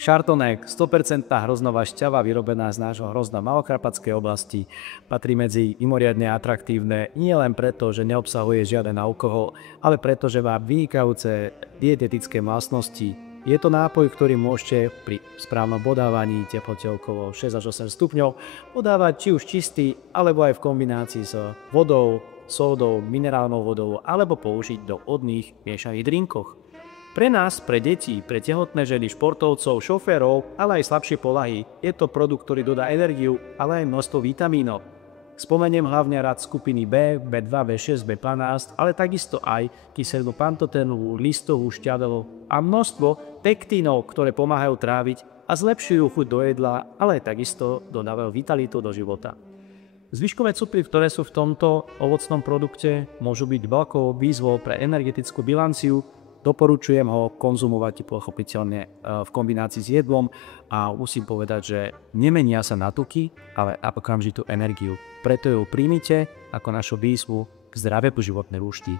Chardonnay, 100% hroznová šťava vyrobená z nášho hrozna Malokarpatskej oblasti, patrí medzi mimoriadne atraktívne nie len preto, že neobsahuje žiaden alkohol, ale preto, že má vynikajúce dietetické vlastnosti. Je to nápoj, ktorý môžete pri správnom podávaní teplote okolo 6 až 8 stupňov podávať či už čistý, alebo aj v kombinácii s vodou, sódou, minerálnou vodou alebo použiť do odných miešaných drinkoch. Pre nás, pre deti, pre tehotné ženy, športovcov, šoférov, ale aj slabšie povahy, je to produkt, ktorý dodá energiu, ale aj množstvo vitamínov. Spomeniem hlavne rad skupiny B, B2, B6, B12, ale takisto aj kyselinu pantoténovú, listovú, šťavelovú a množstvo pektínov, ktoré pomáhajú tráviť a zlepšujú chuť do jedla, ale aj takisto dodávajú vitalitu do života. Zvyškové cukry, ktoré sú v tomto ovocnom produkte, môžu byť veľkou výzvou pre energetickú bilanciu. Doporučujem ho konzumovať pochopiteľne v kombinácii s jedlom a musím povedať, že nemenia sa na tuky, ale na okamžitú energiu. Preto ju príjmite ako našu výzvu k zdravému životnej rúšti.